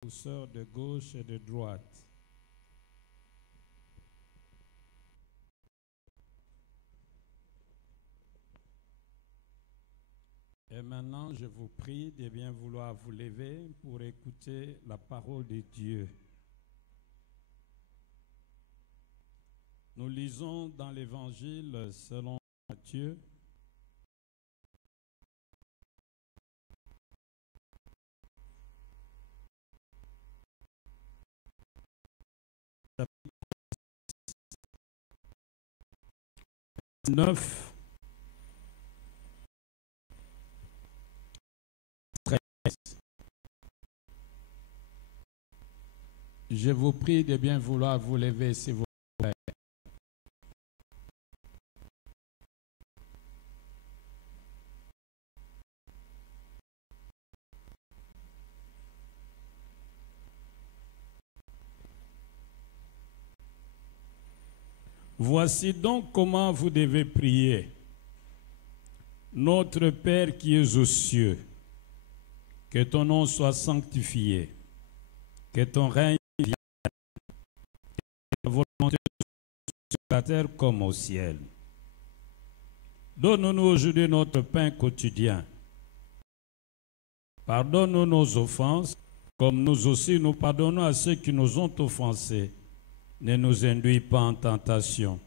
Pousseurs de gauche et de droite. Et maintenant, je vous prie de bien vouloir vous lever pour écouter la parole de Dieu. Nous lisons dans l'Évangile selon Matthieu, chapitre 9, 13. Je vous prie de bien vouloir vous lever, s'il vous plaît. Voici donc comment vous devez prier. Notre Père qui es aux cieux, que ton nom soit sanctifié, que ton règne vienne, que ta volonté soit sur la terre comme au ciel. Donne-nous aujourd'hui notre pain quotidien. Pardonne-nous nos offenses, comme nous aussi nous pardonnons à ceux qui nous ont offensés. Ne nous induis pas en tentation,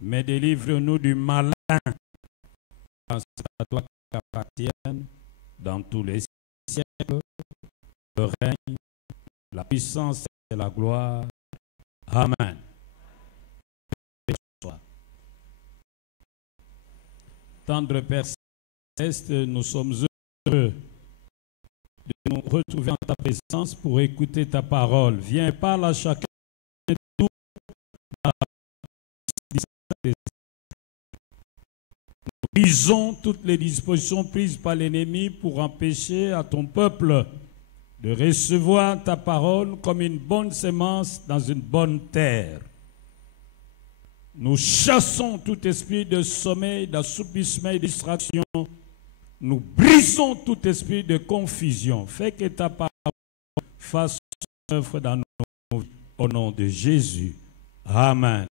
mais délivre-nous du malin. C'est à toi qu'appartiennent dans tous les siècles le règne, la puissance et la gloire. Amen. Tendre Père Céleste, nous sommes heureux de nous retrouver en ta présence pour écouter ta parole. Viens et parle à chacun de nous. Nous lisons toutes les dispositions prises par l'ennemi pour empêcher à ton peuple de recevoir ta parole comme une bonne sémence dans une bonne terre. Nous chassons tout esprit de sommeil, d'assoupissement et de distraction. Nous brisons tout esprit de confusion. Fais que ta parole fasse son œuvre dans nos vies. Au nom de Jésus. Amen.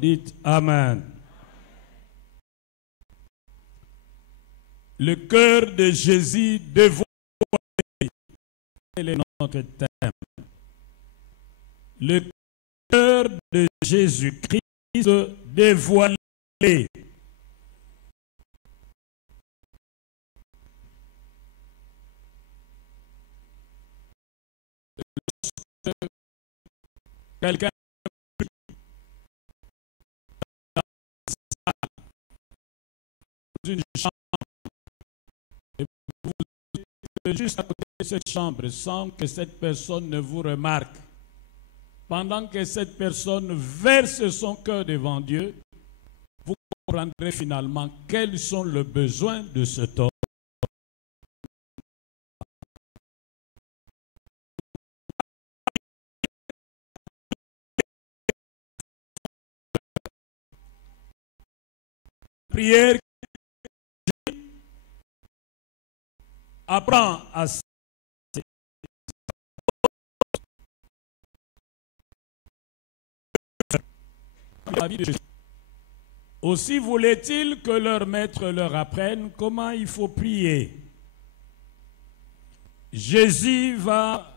Dites Amen. Le cœur de Jésus dévoilé. Quel est notre thème? Le cœur de Jésus-Christ dévoilé. Quelqu'un dans une chambre et vous êtes juste à côté de cette chambre sans que cette personne ne vous remarque. Pendant que cette personne verse son cœur devant Dieu, vous comprendrez finalement quels sont les besoins de cet homme. Prière apprend à la vie de Jésus. Aussi voulait-il que leur maître leur apprenne comment il faut prier. Jésus va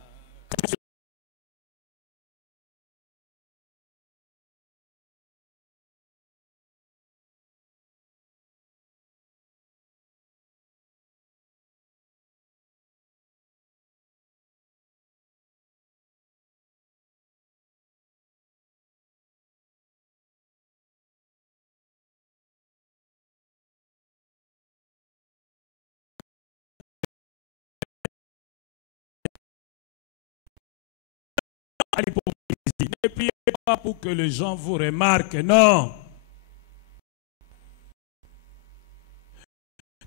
à l'hypocrisie. Ne priez pas pour que les gens vous remarquent, non.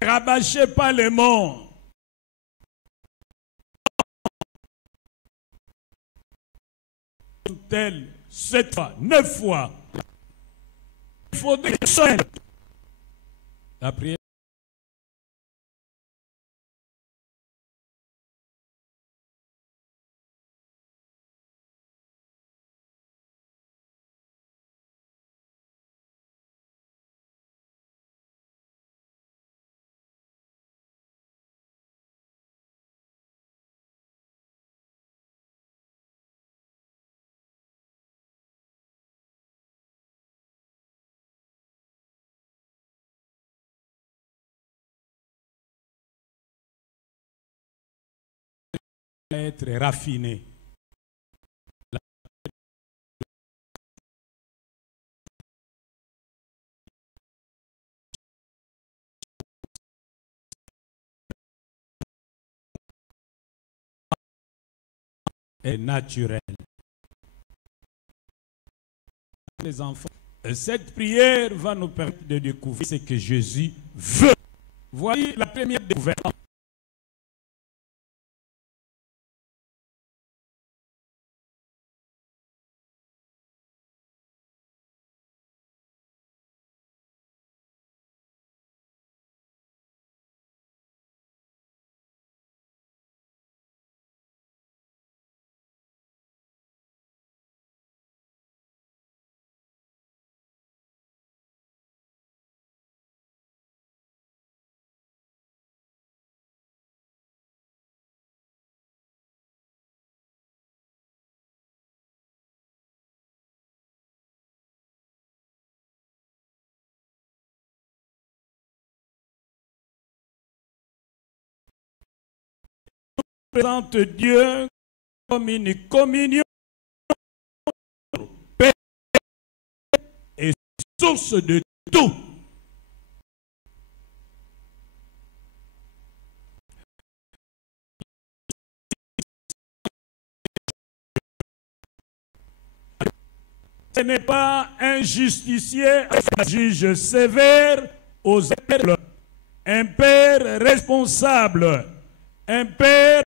Ne rabâchez pas les mots. Tel, 7 fois, 9 fois. Il faut des seuls. La prière être raffiné. Est naturel. Les enfants, cette prière va nous permettre de découvrir ce que Jésus veut. Voici la première découverte. Présente Dieu comme une communion, paix et source de tout. Ce n'est pas un justicier, un juge sévère aux pères, un père responsable, un père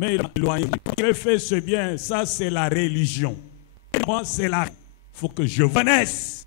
mais il fait ce bien, ça c'est la religion. Moi c'est la... Il faut que je naisse.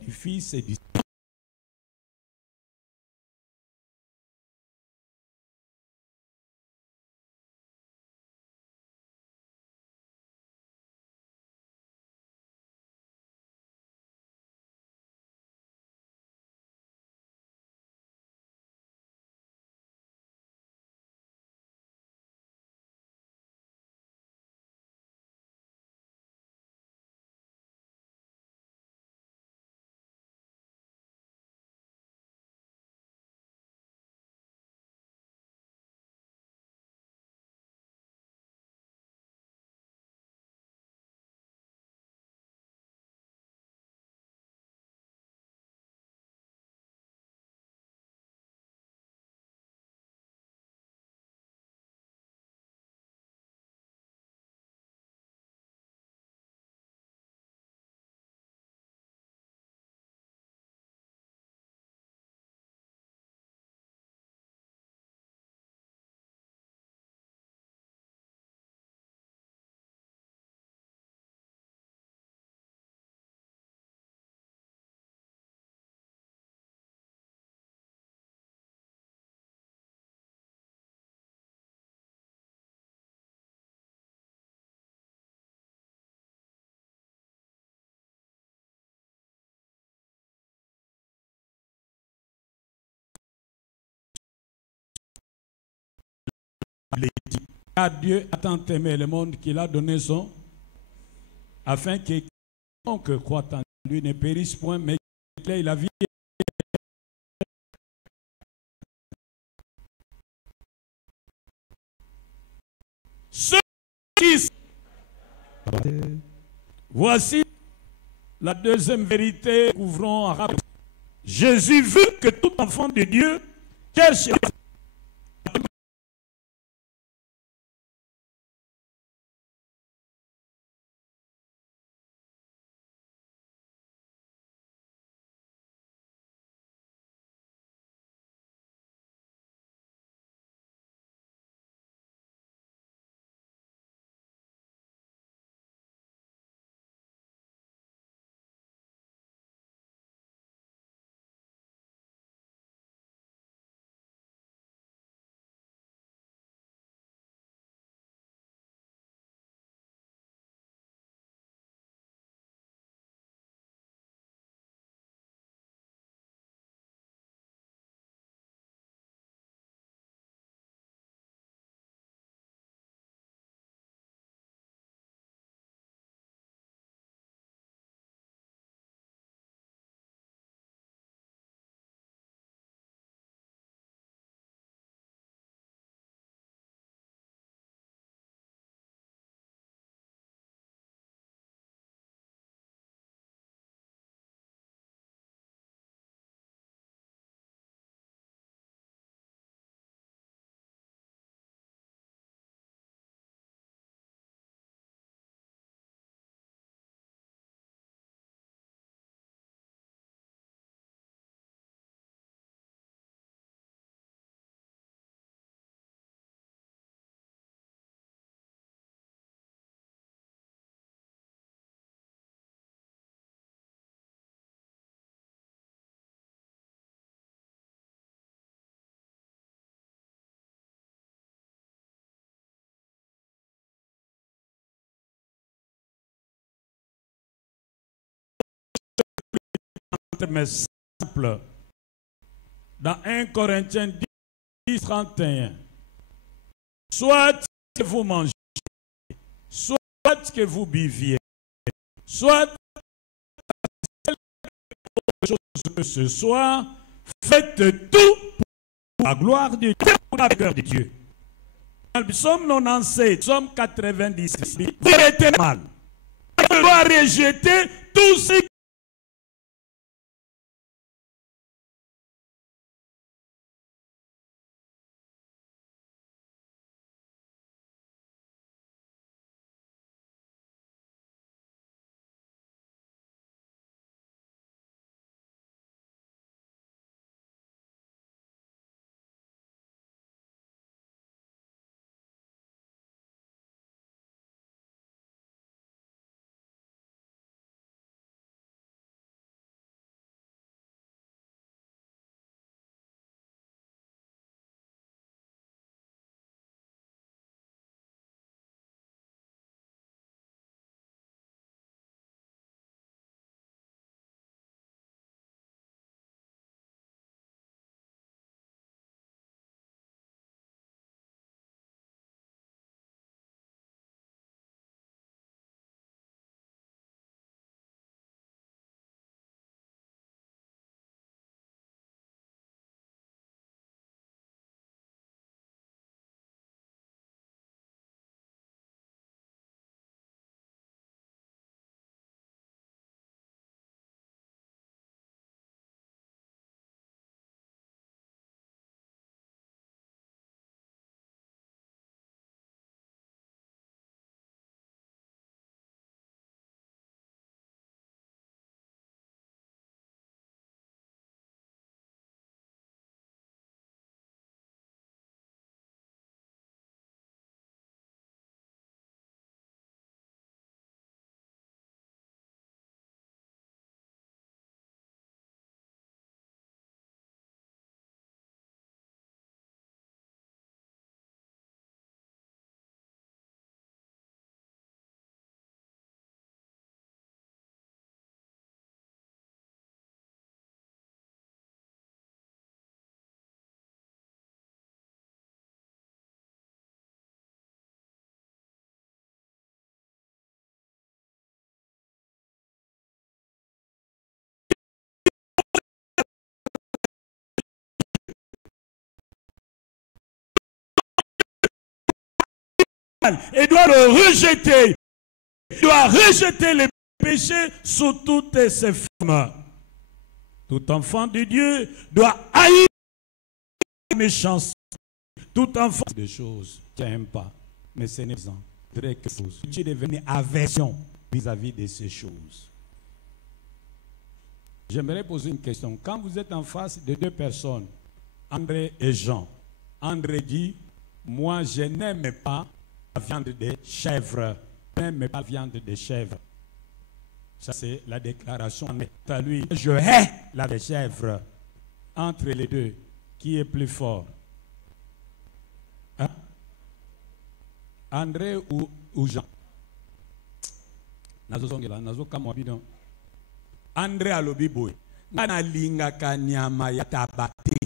Du Fils et du Il dit, car Dieu a tant aimé le monde qu'il a donné son, afin que quiconque croit en lui ne périsse point, mais qu'il ait la vie. Ceux qui... Voici la deuxième vérité, ouvrons en rappel. Jésus veut que tout enfant de Dieu cherche mais simple. Dans 1 Corinthiens 10, 31. Soit que vous mangez, soit que vous buviez, soit quelque chose que ce soit, faites tout pour la gloire de Dieu, pour la gloire de Dieu. Dans le psaume 97, psaume 90, vous êtes mal. On doit rejeter tout ce et doit le rejeter. Il doit rejeter les péchés sous toutes ses formes. Tout enfant de Dieu doit haïr la méchanceté. Tout enfant des choses, tu n'aimes pas, mais ce n'est pas vrai que tu es devenu aversion vis-à-vis de ces choses. J'aimerais poser une question. Quand vous êtes en face de deux personnes, André et Jean, André dit, moi je n'aime pas la viande de chèvre. Je n'aime pas la viande de chèvre. Ça c'est la déclaration. À lui, je hais la viande de chèvre. Entre les deux, qui est plus fort? Hein? André ou Jean? André alobi boy. Ngana linga kanyama ya tabati.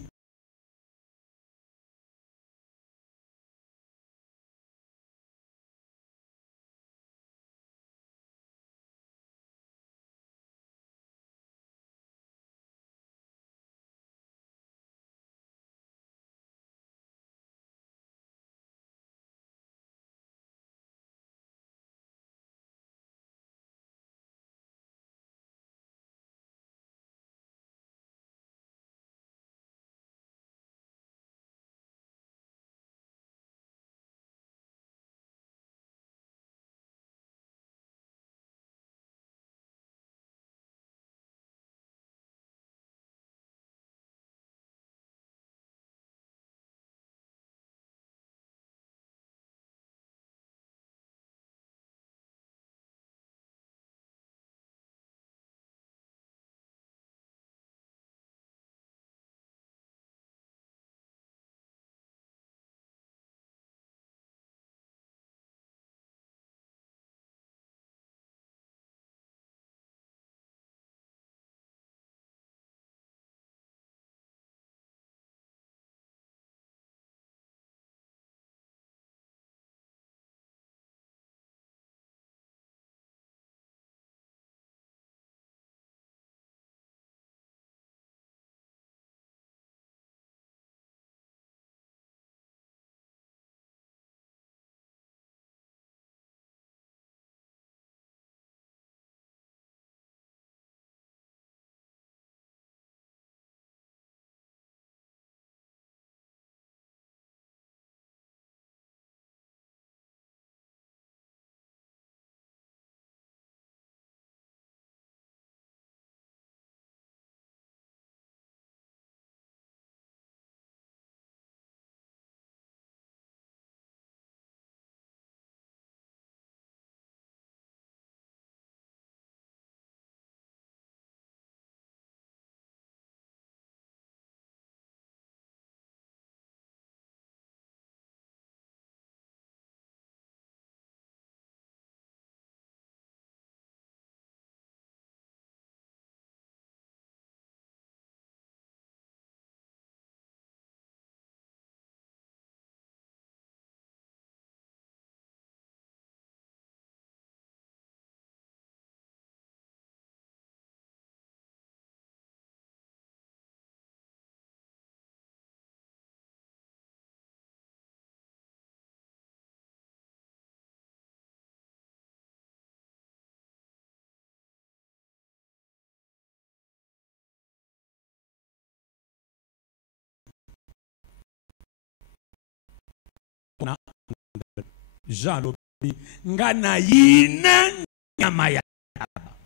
Jean lobi ngana yina nyama ya taba.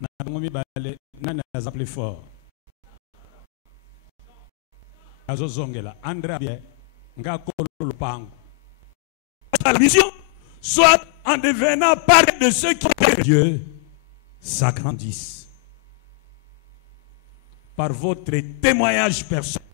Na ngomi bale nana za plus fort. Azozongela André bien nga kolo pango. La mission soit en devenant part de ceux qui Dieu s'agrandissent par votre témoignage personnel.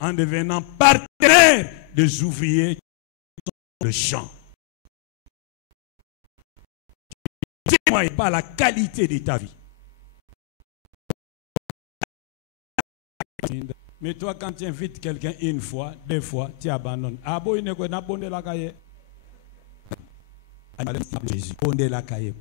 en devenant partenaire des ouvriers de champ. Témoigne par la qualité de ta vie. Mais toi, quand tu invites quelqu'un une fois, deux fois, tu abandonnes. Ah bon, il n'est pas bon de la cahier. Jésus, bon de la cahier,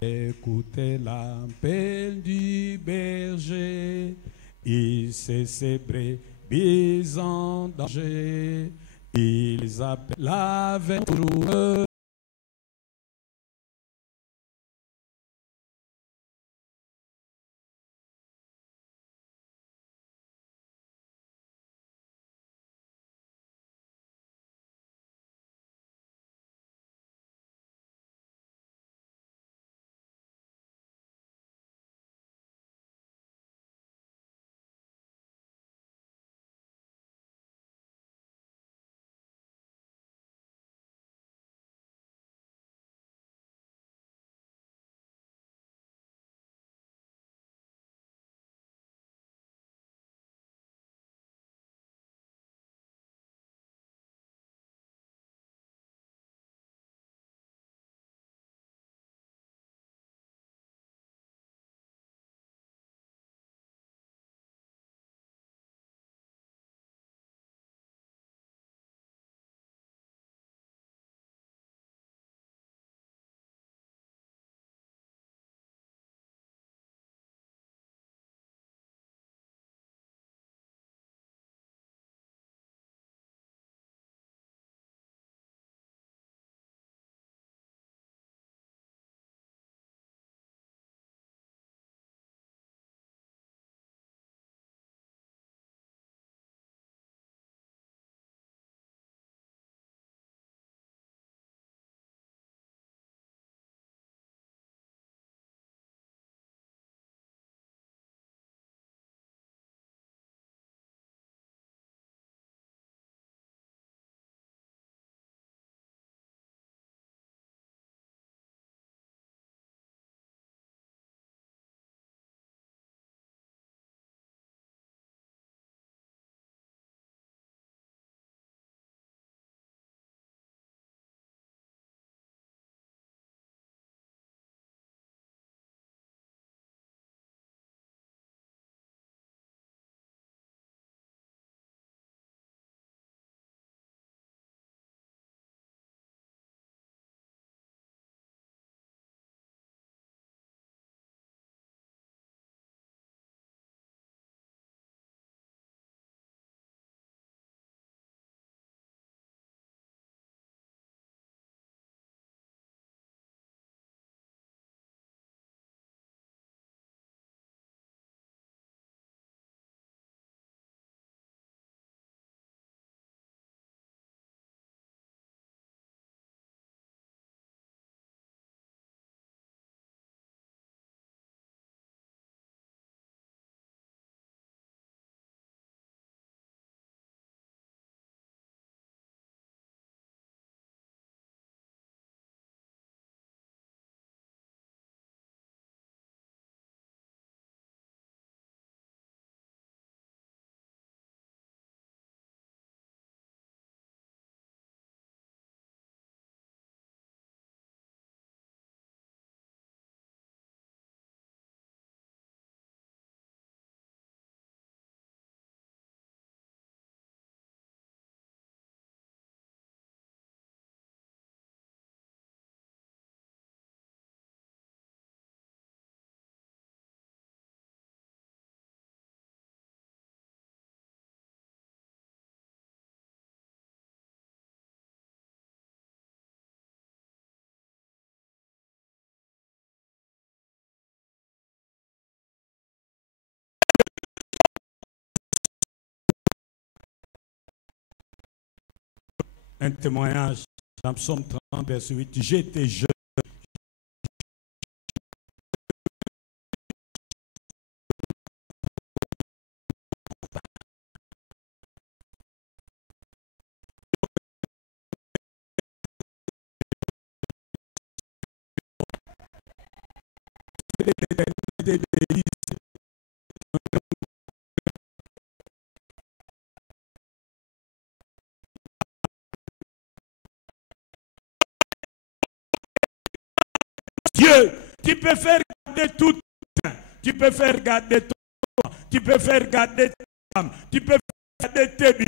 écoutez l'appel du berger, il sait ses brebis en danger, il les appelle avec joie. Un témoignage dans Psaume 30, verset 8. J'étais jeune. Dieu. Tu peux faire garder tout. Tu peux faire garder ton. Tu peux faire garder ta âme. Tu peux faire garder tes biens.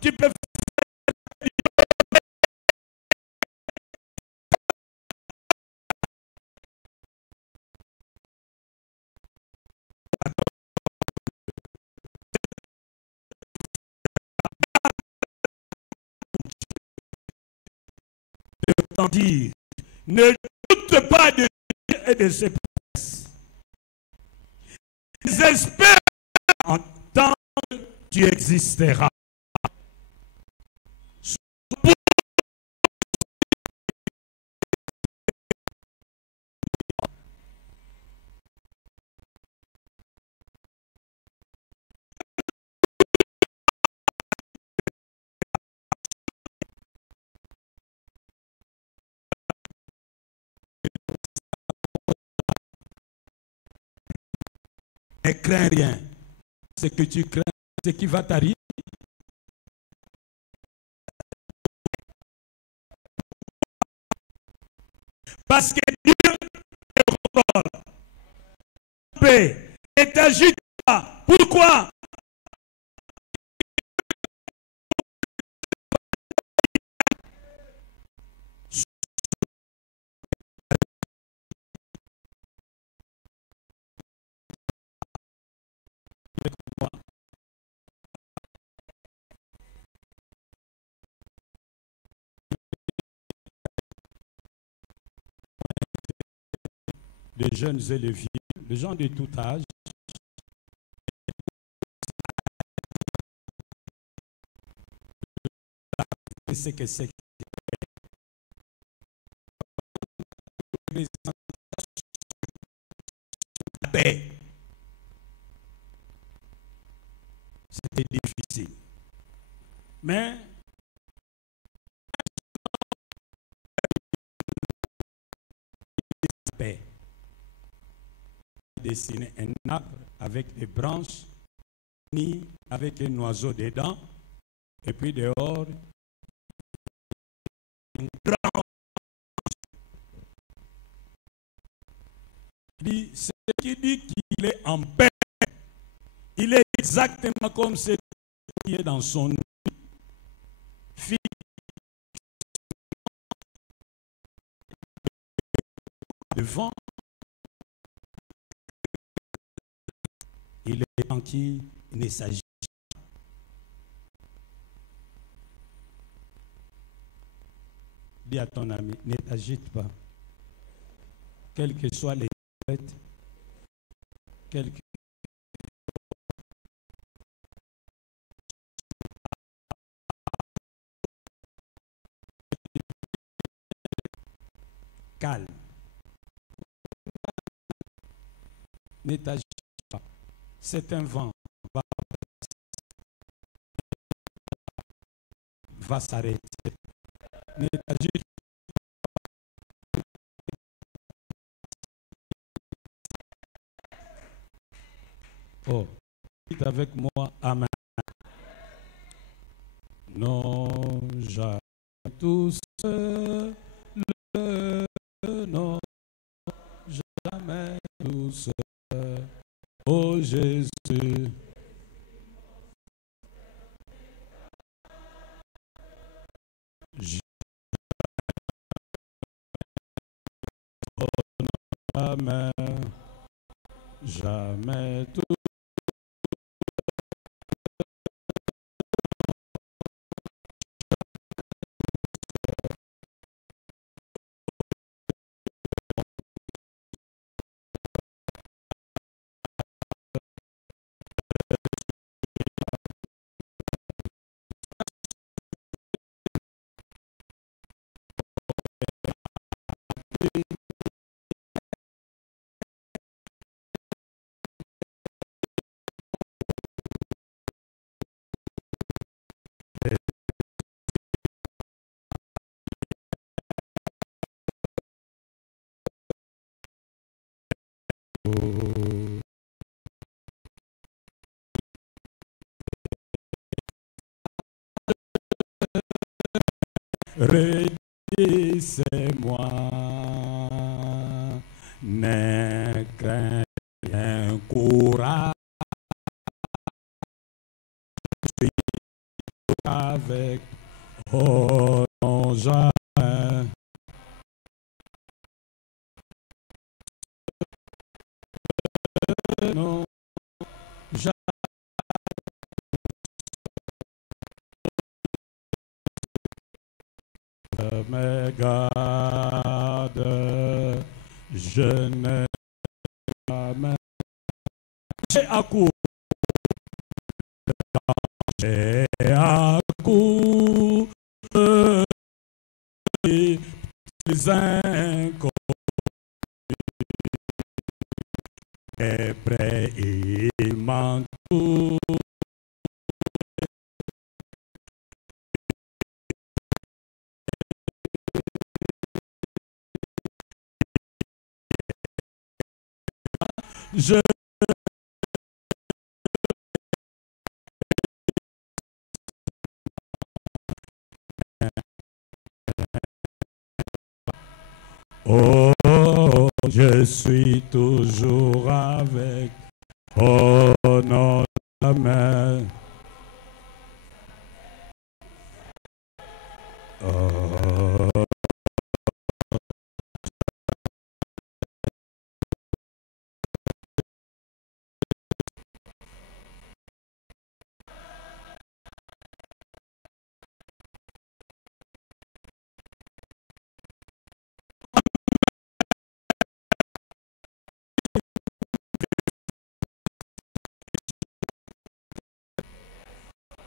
Tu peux faire dire, ne doute pas de Dieu et de ses promesses. J'espère en tant que tu existeras. Ne crains rien. Ce que tu crains, ce qui va t'arriver. Parce que Dieu te reconnaît. Paix. Ne t'agite pas. Pourquoi? Les jeunes et les vieux, les gens de tout âge, c'est que c'est la paix. C'était difficile. Mais la paix. Dessiner un arbre avec des branches, ni avec un oiseau dedans, et puis dehors, une branche. Ce qui dit qu'il est en paix, il est exactement comme ce qui est dans son fils. Devant, il est tranquille, il ne s'agit pas. Dis à ton ami, ne t'agite pas. Quelles que soient les fêtes, quelles que calme. Ne t'agite pas. C'est un vent. Va s'arrêter. Ne t'agite pas. Oh, dites avec moi, amen. Non, jamais tout seul. Non, jamais tout seul. Oh Jésus. Jamais, jamais tout. c'est moi. Ne crains rien, courage. Je suis avec, oh non, jamais. Non, jamais. Me garde, je n'ai jamais. J'ai à coup, j'ai à coup, les inconnus est prêt, il m'entoure. Je oh, je suis toujours avec. Oh non, jamais. Oh.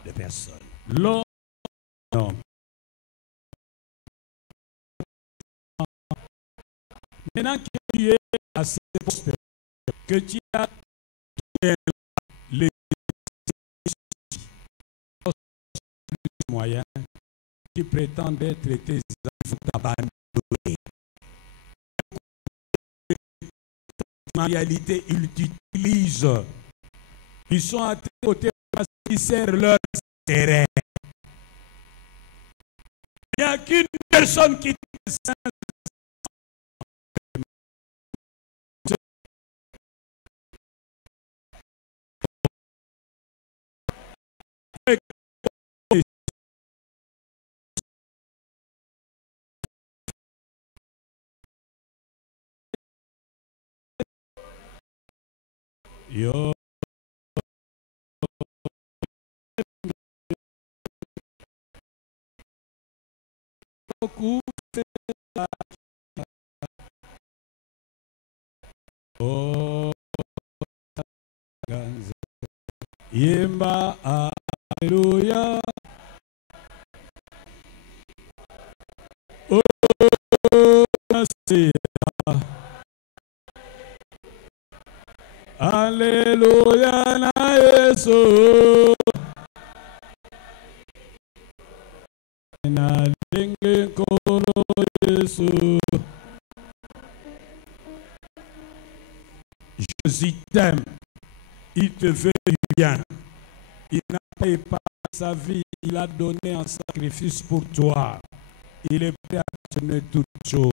De personnes. L'homme. Maintenant que tu es assez prospère, que tu as les moyens qui prétendent être tes amis abandonnés. En réalité, ils t'utilisent. Ils sont à tes côtés parce qu'ils servent leur intérêt. Il n'y a qu'une personne qui yo. Oh, Yemba, Alléluia. Oh, merci. Alléluia, na Yesu. Na lingue kolo Yesu. Jésus t'aime. Il te veut du bien. Il n'a pas épargné sa vie. Il a donné un sacrifice pour toi. Il est prêt à te donner toutes choses.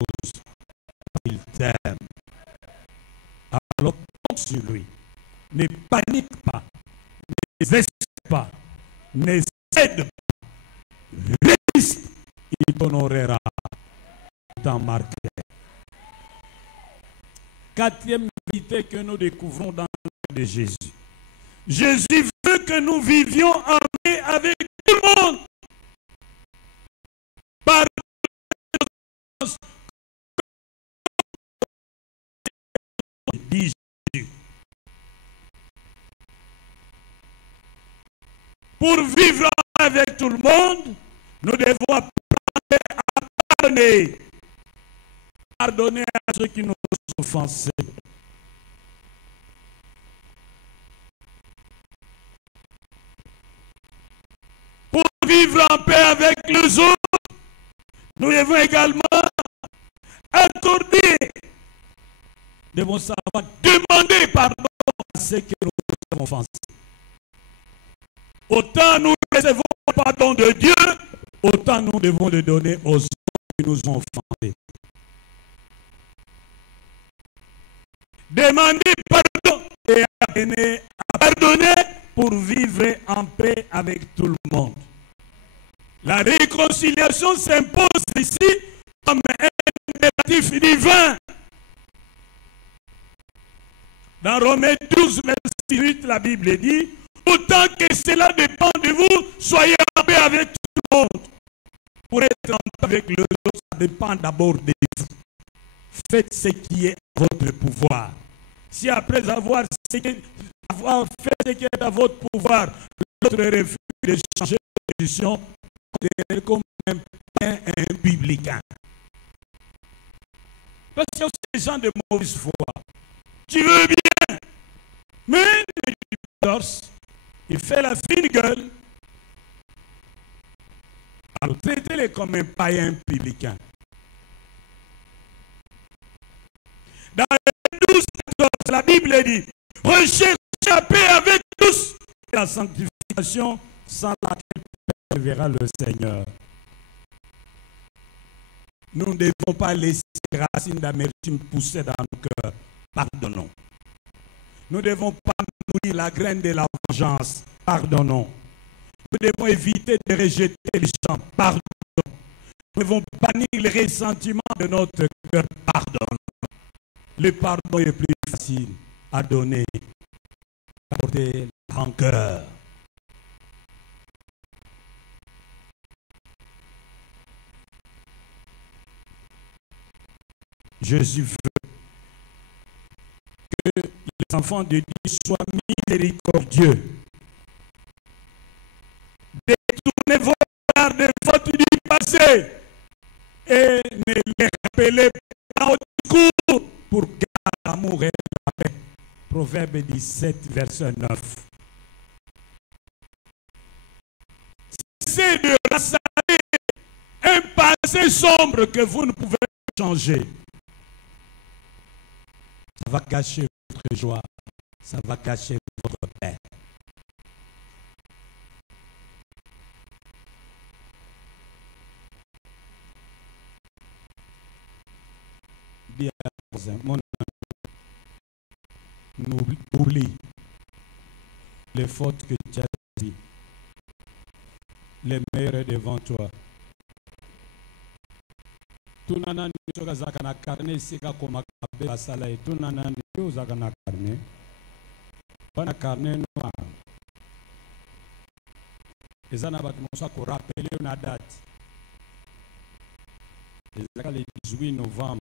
Il t'aime. Alors compte sur lui. Ne panique pas. Ne désespère pas. Ne cède pas. Résiste. Il t'honorera. Dans Marc. Quatrième vérité que nous découvrons dans le cœur de Jésus. Jésus veut que nous vivions en paix avec tout le monde. Par dit Jésus. Pour vivre en paix avec tout le monde, nous devons apprendre à pardonner. Pardonner à ceux qui nous ont offensés. Pour vivre en paix avec les autres, nous devons également accorder. Nous devons savoir demander pardon à ceux qui nous ont offensés. Autant nous recevons le pardon de Dieu, autant nous devons le donner aux autres qui nous ont offensés. Demandez pardon et apprenez à pardonner pour vivre en paix avec tout le monde. La réconciliation s'impose ici comme un impératif divin. Dans Romains 12, verset 8, la Bible dit, autant que cela dépend de vous, soyez en paix avec tout le monde. Pour être en paix avec les autres, ça dépend d'abord de vous. Faites ce qui est à votre pouvoir. Si après avoir fait ce qui est à votre pouvoir, l'autre refuse de changer de position, on est comme un biblicain. Parce qu'il y a aussi des gens de mauvaise foi. Tu veux bien, mais il fait la fine gueule. Alors traitez-les comme un païen biblicain. Dans le 12, 14, la Bible dit, recherchez la paix avec tous et la sanctification sans laquelle verra le Seigneur. Nous ne devons pas laisser les racines d'amertume pousser dans nos cœurs. Pardonnons. Nous ne devons pas nourrir la graine de la vengeance. Pardonnons. Nous devons éviter de rejeter les gens. Pardonnons. Nous devons bannir les ressentiments de notre cœur. Pardonnons. Le pardon est plus facile à donner qu'à porter la rancœur. Jésus veut que les enfants de Dieu soient miséricordieux. Détournez vos regards des fautes du passé et ne les rappelez pas au discours pour garder l'amour et la paix. Proverbe 17, verset 9. Cessez de rassasier un passé sombre que vous ne pouvez pas changer. Ça va cacher votre joie, ça va cacher votre paix. Dis à mon ami, oublie les fautes que tu as dit. Les meilleurs devant toi. Tunana ni soka na carne sika koma kabe basala et tunana ni zaka na carne. Bana carne noir. Ezana batmo sa ko rappeler une date. Le 18 novembre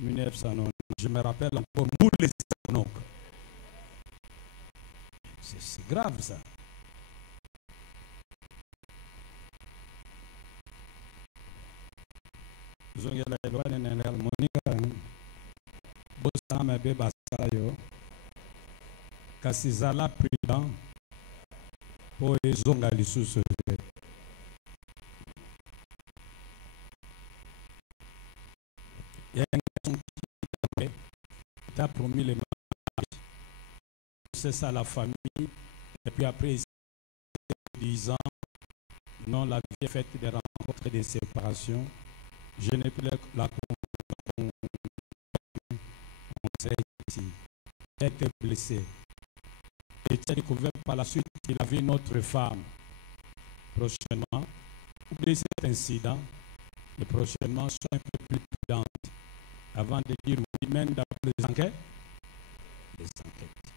1990. Je me rappelle encore Moule Sanok. C'est grave ça. Zongela elwane nenel monika bosa mebe basala yo kasi zala prudent po ezonga lisusu tu as promis le mariage, c'est ça la famille, et puis après 10 ans, non, la vie est faite des rencontres et des séparations. Je n'ai plus la confiance. On s'est ici. Il a été blessé. Et tu as découvert par la suite qu'il avait une autre femme. Prochainement, oubliez cet incident, et prochainement, sois un peu plus prudente avant de dire oui, même d'après les enquêtes. Les enquêtes.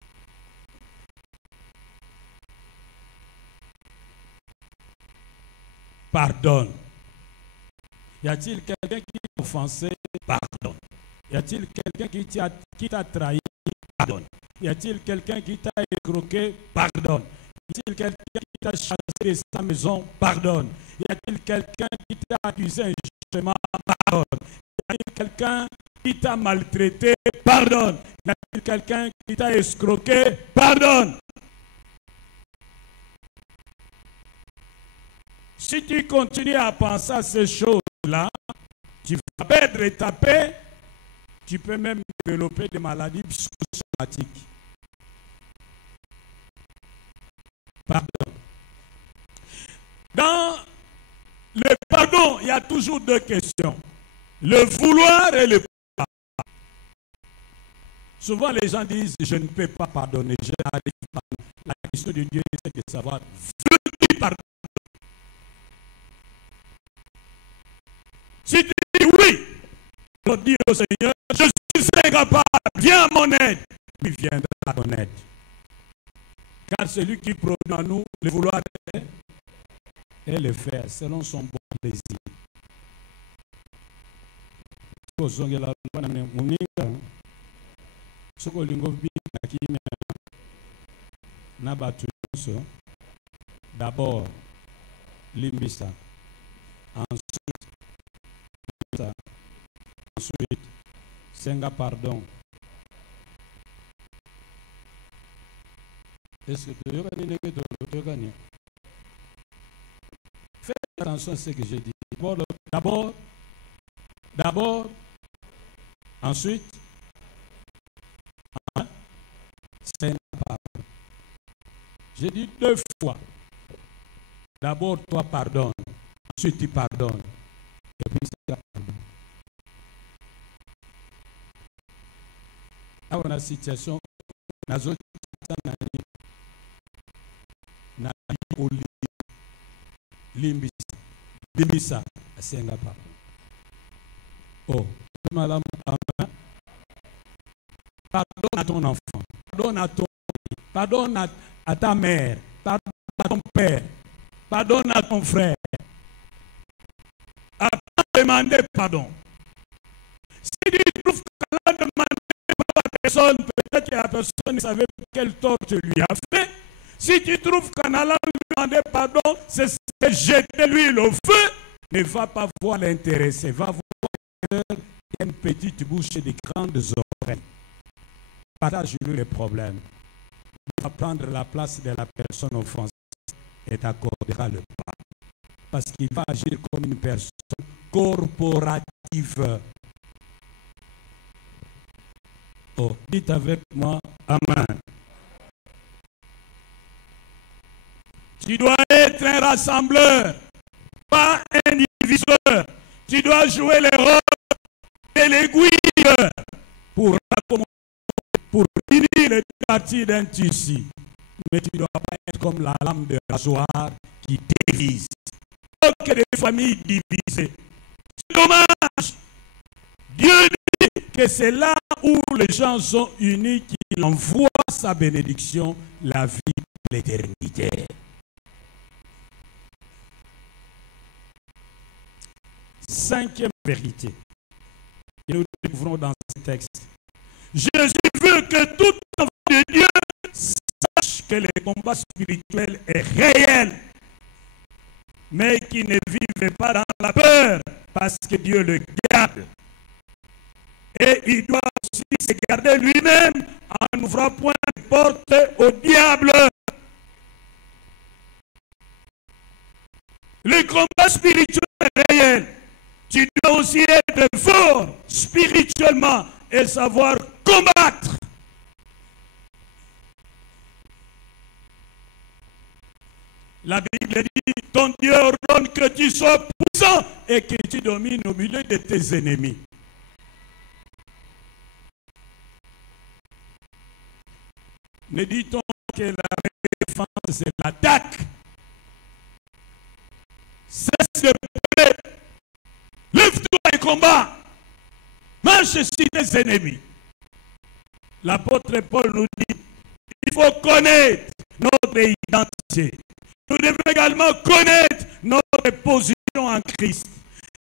Pardonne. Y a-t-il quelqu'un qui t'a offensé? Pardonne. Y a-t-il quelqu'un qui t'a trahi? Pardonne. Y a-t-il quelqu'un qui t'a escroqué? Pardonne. Y a-t-il quelqu'un qui t'a chassé de sa maison? Pardonne. Y a-t-il quelqu'un qui t'a accusé injustement? Pardonne. Y a-t-il quelqu'un qui t'a maltraité? Pardonne. Y a-t-il quelqu'un qui t'a escroqué? Pardonne. Si tu continues à penser à ces choses-là, tu vas perdre ta paix, tu peux même développer des maladies psychosomatiques. Pardon. Dans le pardon, pardon, il y a toujours deux questions. Le vouloir et le pouvoir. Souvent les gens disent, je ne peux pas pardonner, je n'arrive pas. La question de Dieu, c'est de savoir, veux-tu pardonner? Si tu dis oui, on dit au Seigneur, je suis incapable, viens à mon aide. Il viendra à ton aide. Car celui qui produit en nous le vouloir et le faire selon son bon plaisir. D'abord, limbisa. Ensuite, senga pardon. Est-ce que tu gagnes? Faites attention à ce que j'ai dit. D'abord, ensuite, senga pardon. J'ai dit 2 fois. D'abord, toi pardonne. Ensuite, tu pardonnes. Et puis, senga pardon. Dans la situation, dans autres limbisa, senga pardon. Oh, madame, pardonne à ton enfant, pardonne à ton mari, pardonne à ta mère, pardonne à ton père, pardonne à ton frère. Après demander pardon. Si tu trouves qu'elle a demandé pardon à personne, peut-être que la personne ne savait quel tort tu lui as fait. Si tu trouves qu'en allant lui demander pardon, c'est jeter l'huile au feu, ne va pas voir l'intéresser, va voir qu'il y a une petite bouche et des grandes oreilles. Partage-lui les problèmes. Il va prendre la place de la personne offensée et t'accordera le pardon. Parce qu'il va agir comme une personne corporative. Oh, dites avec moi, Amen. Tu dois être un rassembleur, pas un diviseur. Tu dois jouer le rôle de l'aiguille pour unir les parties d'un tissu. Mais tu ne dois pas être comme la lame de rasoir qui divise. Que des familles divisées. C'est dommage. Dieu dit que c'est là où les gens sont unis qu'il envoie sa bénédiction, la vie, l'éternité. Cinquième vérité, et nous découvrons dans ce texte. Jésus veut que tout enfant de Dieu sache que le combat spirituel est réel, mais qu'il ne vive pas dans la peur, parce que Dieu le garde. Et il doit aussi se garder lui-même en n'ouvrant point de porte au diable. Le combat spirituel est réel. Tu dois aussi être fort spirituellement et savoir combattre. La Bible dit, ton Dieu ordonne que tu sois puissant et que tu domines au milieu de tes ennemis. Ne dit-on que la défense, c'est l'attaque. Cesse de prier. Lève-toi et combat. Marche sur tes ennemis. L'apôtre Paul nous dit, il faut connaître notre identité. Nous devons également connaître notre position en Christ.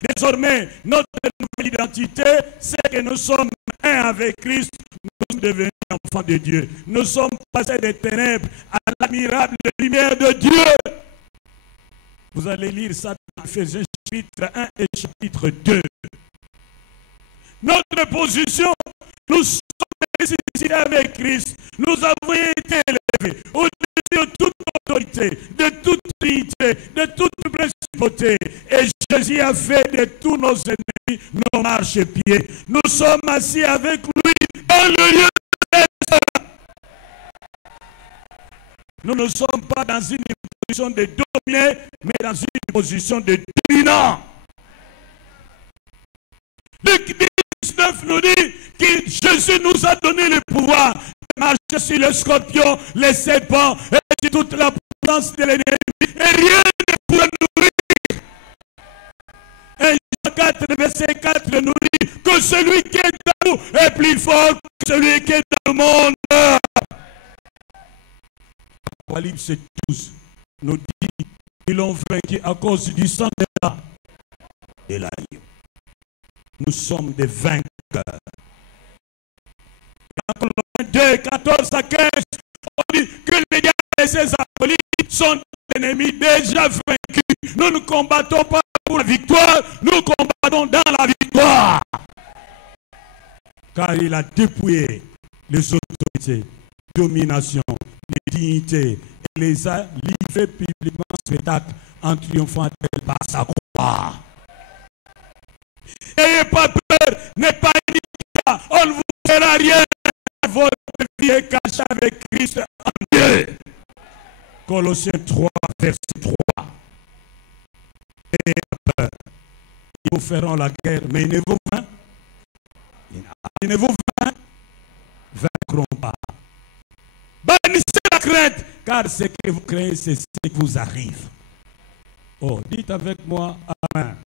Désormais, notre nouvelle identité, c'est que nous sommes un avec Christ. Nous sommes devenus enfants de Dieu. Nous sommes passés des ténèbres à l'admirable lumière de Dieu. Vous allez lire ça dans Ephésiens chapitre 1 et chapitre 2. Notre position, nous sommes ressuscités avec Christ. Nous avons été élevés au-dessus de toute autorité, de toute dignité, de toute principauté. Et Jésus a fait de tous nos ennemis nos marchepieds. Nous sommes assis avec lui dans le lieu céleste. Nous ne sommes pas dans une position de dominer, mais dans une position de dominant. Luc 19 nous dit que Jésus nous a donné le pouvoir de marcher sur les scorpions, les serpents et sur toute la puissance de l'ennemi. Et rien ne pourra nous nuire. Et Jean 4, verset 4 nous dit que celui qui est dans nous est plus fort que celui qui est dans le monde. Apocalypse 12 nous dit qu'ils l'ont vaincu à cause du sang de l'agneau. Nous sommes des vainqueurs. Dans Colossiens 2, 14 à 15, on dit que les diables et ses acolytes sont des ennemis déjà vaincus. Nous ne combattons pas pour la victoire, nous combattons dans la victoire. Car il a dépouillé les autorités, dominations, les dignités, et les a livrés publiquement en spectacle en triomphant par sa croix. N'ayez pas peur, n'ayez pas inquiété, on ne vous fera rien. Votre vie est cachée avec Christ en Dieu. Colossiens 3, verset 3. Et peur. Ils vous feront la guerre, mais ils ne vous vaincront pas. Bannissez la crainte, car ce que vous craignez, c'est ce qui vous arrive. Oh, dites avec moi, Amen.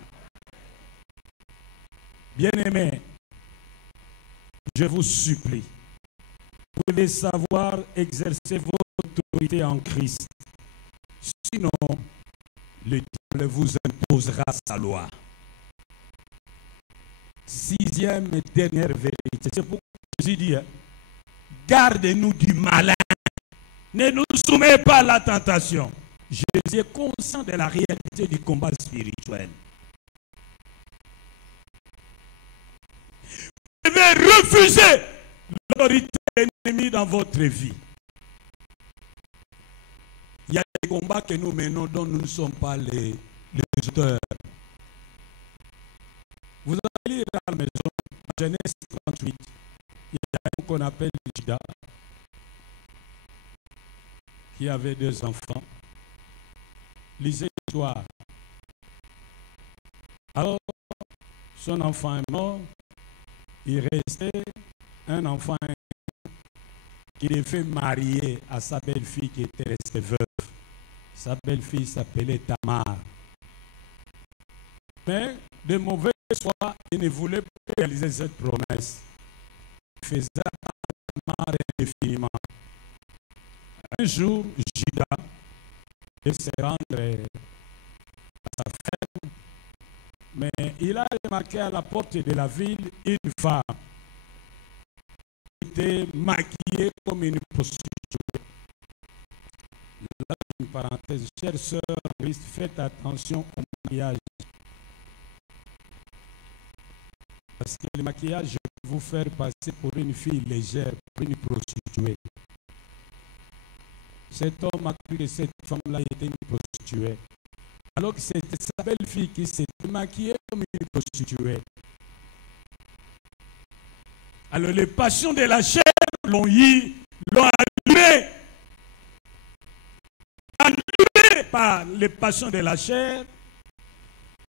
Bien-aimés, je vous supplie, vous devez savoir exercer votre autorité en Christ. Sinon, le diable vous imposera sa loi. Sixième et dernière vérité, c'est pourquoi Jésus dit, gardez-nous du malin. Ne nous soumettez pas à la tentation. Jésus est conscient de la réalité du combat spirituel. Vous devez refuser l'autorité de l'ennemi dans votre vie. Il y a des combats que nous menons dont nous ne sommes pas les auteurs. Vous allez lire à la maison, en Genèse 38, il y a un qu'on appelle Judas, qui avait 2 enfants. Lisez l'histoire. Alors, son enfant est mort. Il restait un enfant qui devait marier à sa belle-fille qui était restée veuve. Sa belle-fille s'appelait Tamar. Mais de mauvaise foi, il ne voulait pas réaliser cette promesse. Il faisait Tamar indéfiniment. Un jour, Judas devait se rendre à sa ferme, mais il a remarqué à la porte de la ville une femme qui était maquillée comme une prostituée. Là, une parenthèse, chère sœur en Christ, faites attention au maquillage. Parce que le maquillage peut vous faire passer pour une fille légère, pour une prostituée. Cet homme a cru que cette femme-là était une prostituée. Alors que c'était sa belle-fille qui s'était maquillée comme une prostituée. Alors les passions de la chair l'ont allumé. Allumé par les passions de la chair.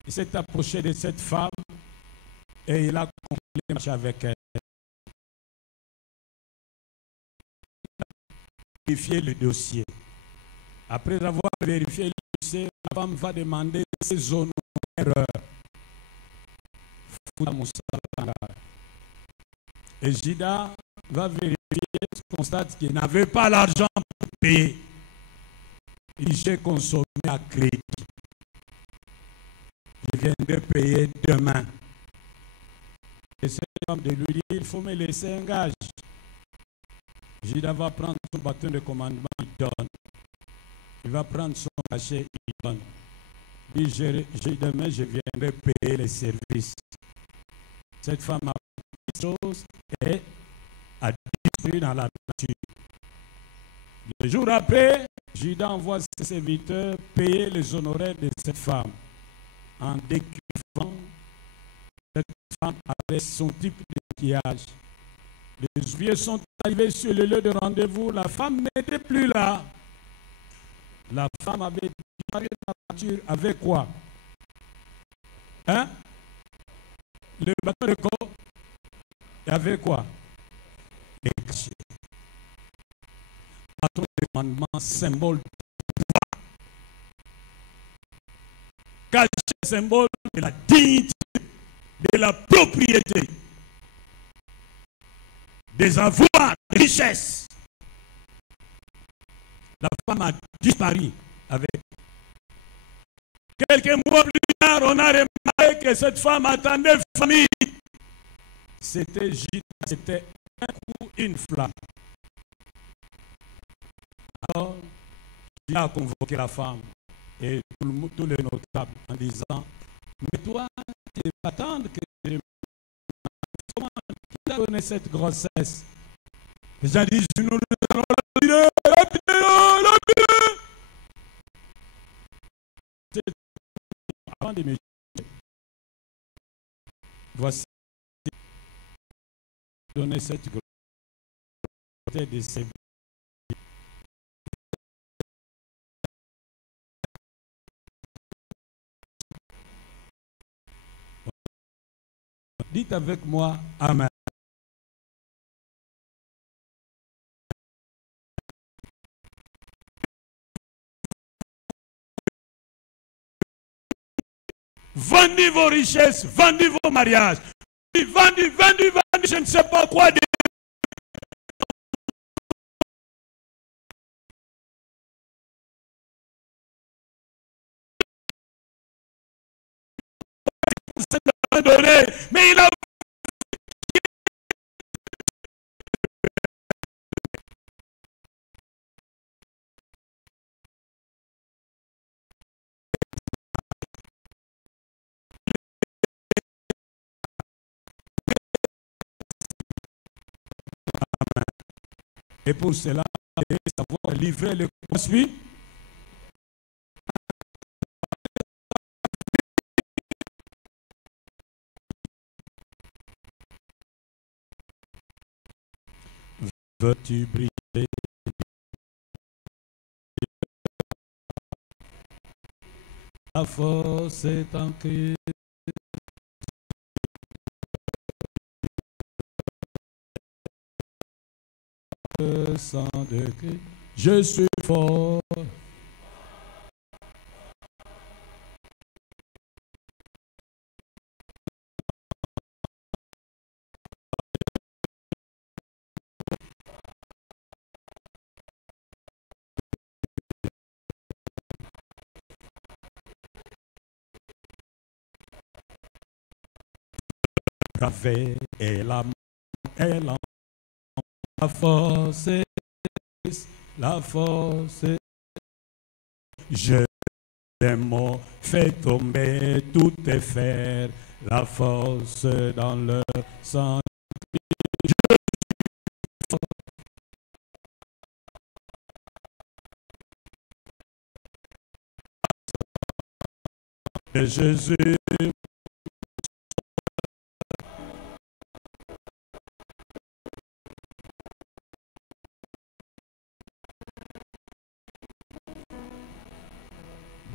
Il s'est approché de cette femme et il a commencé à marcher avec elle. Il a vérifié le dossier. Après avoir vérifié le dossier, la femme va demander ses honoraires. Et Judas va vérifier, constate qu'il n'avait pas l'argent pour payer. Il s'est consommé à crédit. Je viens de payer demain. Et cet homme de lui dire, il faut me laisser un gage. Judas va prendre son bâton de commandement, il donne. Il va prendre son cachet, il donne. Il dit, demain, je viendrai payer les services. Cette femme a fait des choses et a disparu dans la nature. Le jour après, Judas envoie ses serviteurs payer les honoraires de cette femme. En décrivant, cette femme avait son type de maquillage. Les ouvriers sont arrivés sur le lieu de rendez-vous. La femme n'était plus là. La femme avait disparu dans la nature avec quoi? Hein? Le bâton de corps, il y avait quoi? Les cachets. Bâton de commandement, symbole de pouvoir. Cachet, symbole de la dignité, de la propriété, des avoirs, des richesses. La femme a disparu avec. Quelques mois plus tard, on a remarqué que cette femme attendait famille. C'était un coup, une flamme. Alors, il a convoqué la femme et tous les notables en disant, mais toi, tu vas attendre que qui t'a donné cette grossesse? Les gens disent, nous allons lapider. Avant de me dire, voici donner cette grossesse de ses. Dites avec moi, Amen. Vendez vos richesses, vendez vos mariages. Vendez, je ne sais pas quoi. Donné, mais il a et pour cela, il faut savoir livrer le suite. Veux-tu briller? La force est en Christ. Le sang de Christ, je suis fort. Gravé et la force, la force, je les mots fait tomber tout est fer, la force dans le sang. De Jésus.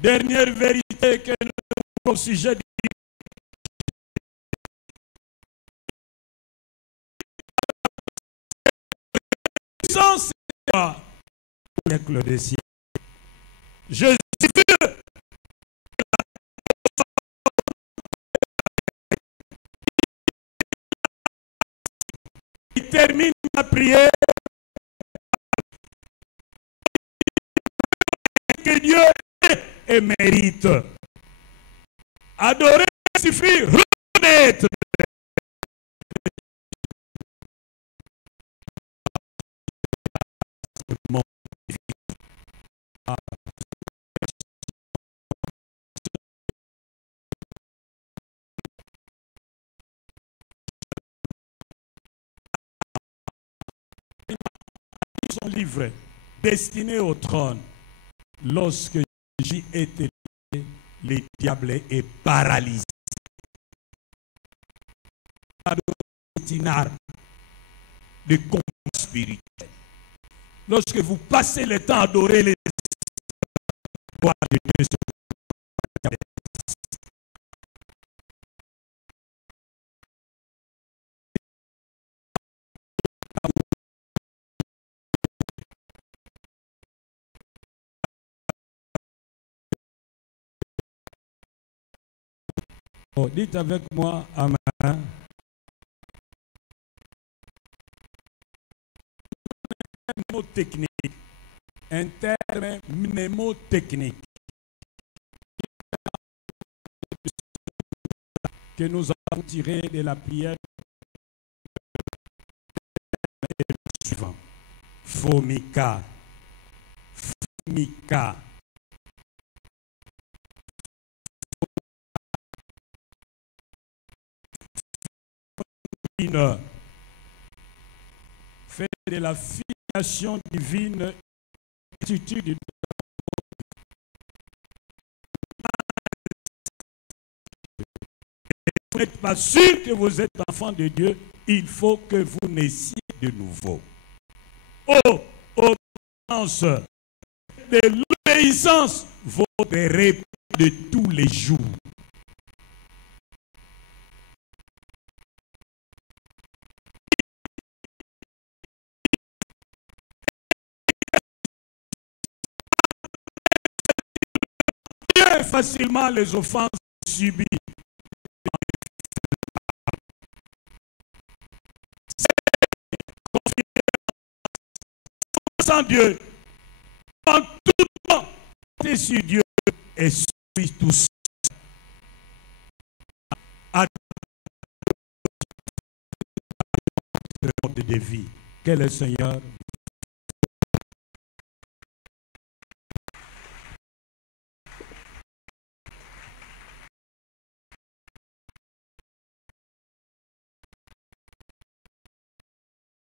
Dernière vérité que nous avons au sujet de puissance avec le décès. Jésus il termine la prière que Dieu et mérite. Adorer suffit, reconnaître. Son livre destiné au trône, lorsque j'y étais, le diable est paralysé. C'est une arme de combat spirituel. Lorsque vous passez le temps à adorer les gloires de Dieu, Oh, dites avec moi, Amen. Mnémotechnique. Un terme mnémotechnique que nous avons tiré de la prière suivante. Formica. Formica. Fait de la filiation divine, attitude. Vous n'êtes pas sûr que vous êtes enfant de Dieu, il faut que vous naissiez de nouveau. Oh, obéissance, de l'obéissance, votre repas de tous les jours. Facilement les offenses subies. Sans Dieu, en tout temps, comptez sur Dieu et suis tout seul. À de vie. Que le Seigneur